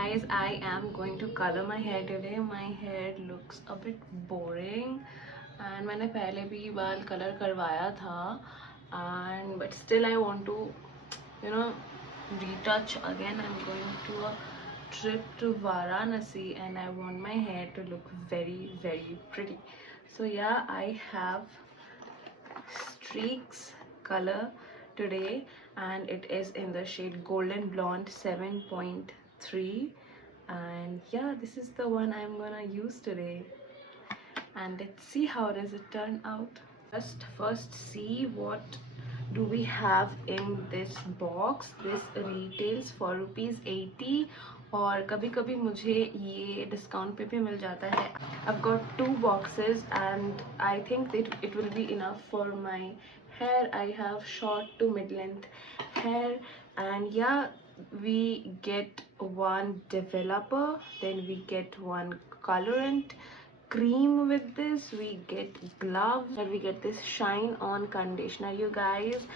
guys, I am going to color my hair today. My hair looks a bit boring and मैंने पहले भी बाल color करवाया था and but still I want to retouch again. I'm going to a trip to Varanasi and I want my hair to look very pretty. So yeah, I have STREAX color today and it is in the shade golden blonde 7.3, and yeah, this is the one I'm gonna use today, and let's see how does it turn out. First see what do we have in this box. This retails for ₹80 और कभी कभी मुझे ये discount पे भी मिल जाता है. I've got 2 boxes and I think that it will be enough for my hair. I have short to mid length hair, and yeah, we get one developer, then we get one colorant cream with this, we get gloves, and we get this shine on conditioner, you guys,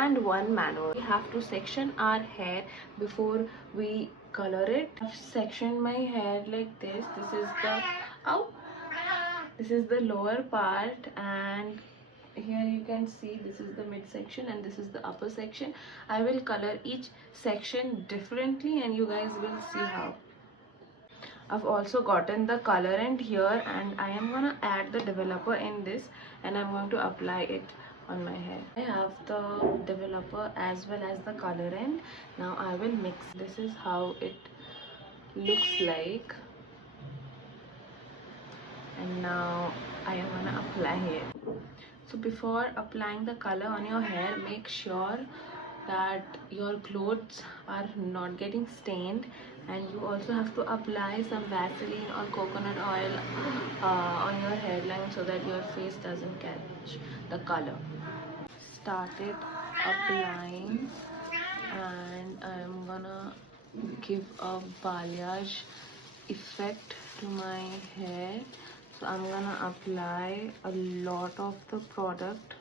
and one manual. We have to section our hair before we color it. I've sectioned my hair like this. This is the lower part, and here you can see this is the midsection and this is the upper section. I will color each section differently and you guys will see how. I've also gotten the colorant here and I am gonna add the developer in this and I'm going to apply it on my hair. I have the developer as well as the colorant. Now I will mix. This is how it looks like, and now I am gonna apply it. So before applying the color on your hair, make sure that your clothes are not getting stained, and you also have to apply some Vaseline or coconut oil on your hairline so that your face doesn't catch the color. Started applying and I'm gonna give a balayage effect to my hair. So I'm gonna apply a lot of the product.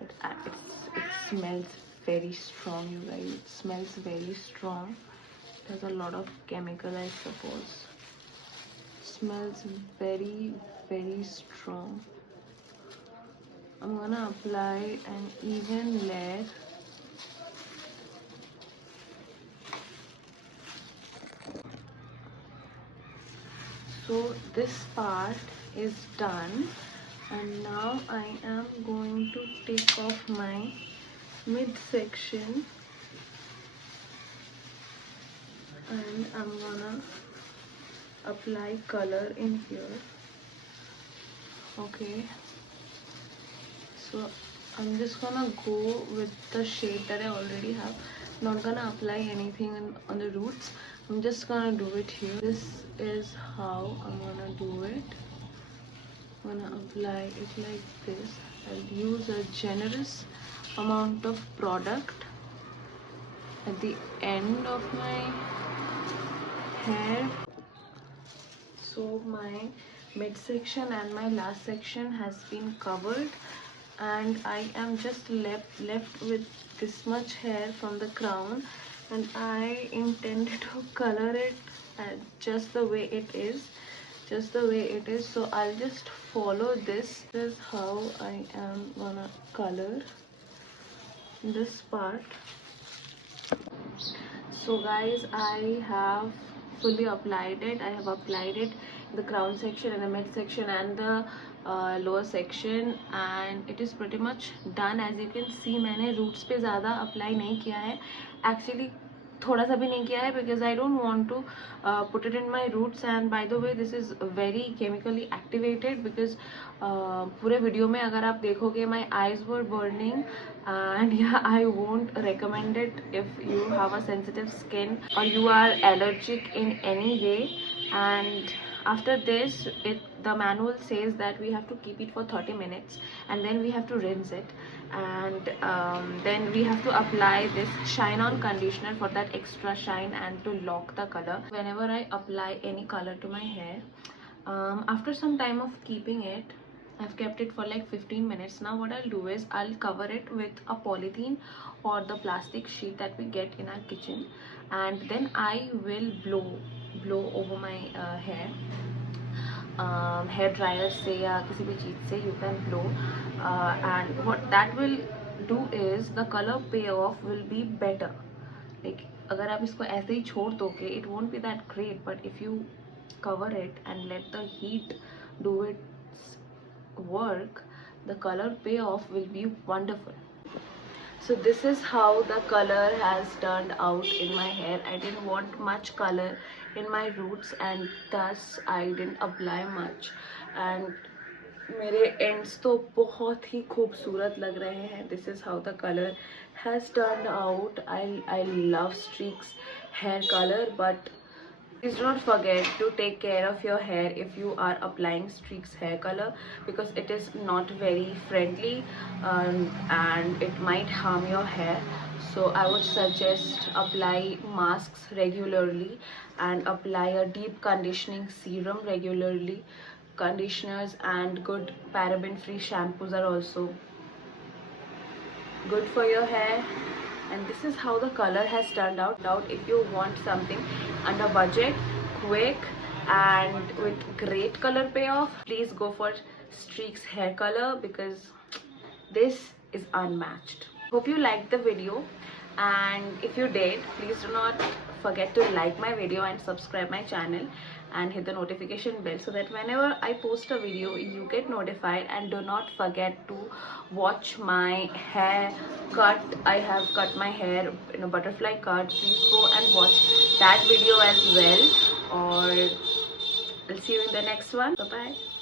It smells very strong, you guys. It smells very strong. There's a lot of chemical, I suppose. It smells very strong. I'm gonna apply an even layer. So this part is done, and now I am going to take off my midsection and I'm gonna apply color in here. Okay, so I'm just gonna go with the shade that I already have. Not gonna apply anything on the roots. I'm just gonna do it here. This is how I'm gonna do it. I'm gonna apply it like this. I'll use a generous amount of product at the end of my hair. So my midsection and my last section has been covered, and I am just left with this much hair from the crown, and I intend to color it just the way it is, so I'll just follow this. This is how I am gonna color this part. So guys, I have fully applied it. I have applied it in the crown section and the mid section and the lower section, and it is pretty much done. As you can see, मैंने roots पे ज़्यादा apply नहीं किया है. Actually थोड़ा सा भी नहीं किया है because I don't want to put it in my roots. And by the way, this is very chemically activated because पूरे वीडियो में अगर आप देखोगे my eyes were burning, and yeah, I won't recommend it if you have a sensitive skin or you are allergic in any way. And after this, the manual says that we have to keep it for 30 minutes and then we have to rinse it, and then we have to apply this shine on conditioner for that extra shine and to lock the color. Whenever I apply any color to my hair, after some time of keeping it, I've kept it for like 15 minutes. Now what I'll do is I'll cover it with a polythene or the plastic sheet that we get in our kitchen. and then I will blow over my hair. Hair dryer से या किसी भी चीज़ से you can blow, and what that will do is the color payoff will be better. Like अगर आप इसको ऐसे ही छोड़ दोगे it won't be that great, but if you cover it and let the heat do its work, the color payoff will be wonderful. So this is how the color has turned out in my hair. I didn't want much color in my roots and thus I didn't apply much, and मेरे ends तो बहुत ही खूबसूरत लग रहे हैं. This is how the color has turned out. I love Streaks hair color, but please do not forget to take care of your hair if you are applying Streaks hair color, because it is not very friendly, and it might harm your hair. So I would suggest apply masks regularly and apply a deep conditioning serum regularly. Conditioners and good paraben free shampoos are also good for your hair. And this is how the color has turned out. If you want something under budget, quick and with great color payoff, please go for Streaks hair color, because this is unmatched. Hope you liked the video, and if you did, please do not forget to like my video and subscribe my channel and hit the notification bell so that whenever I post a video you get notified. And do not forget to watch my hair cut. I have cut my hair in a butterfly cut. Please go and watch that video as well, or I'll see you in the next one. Bye bye.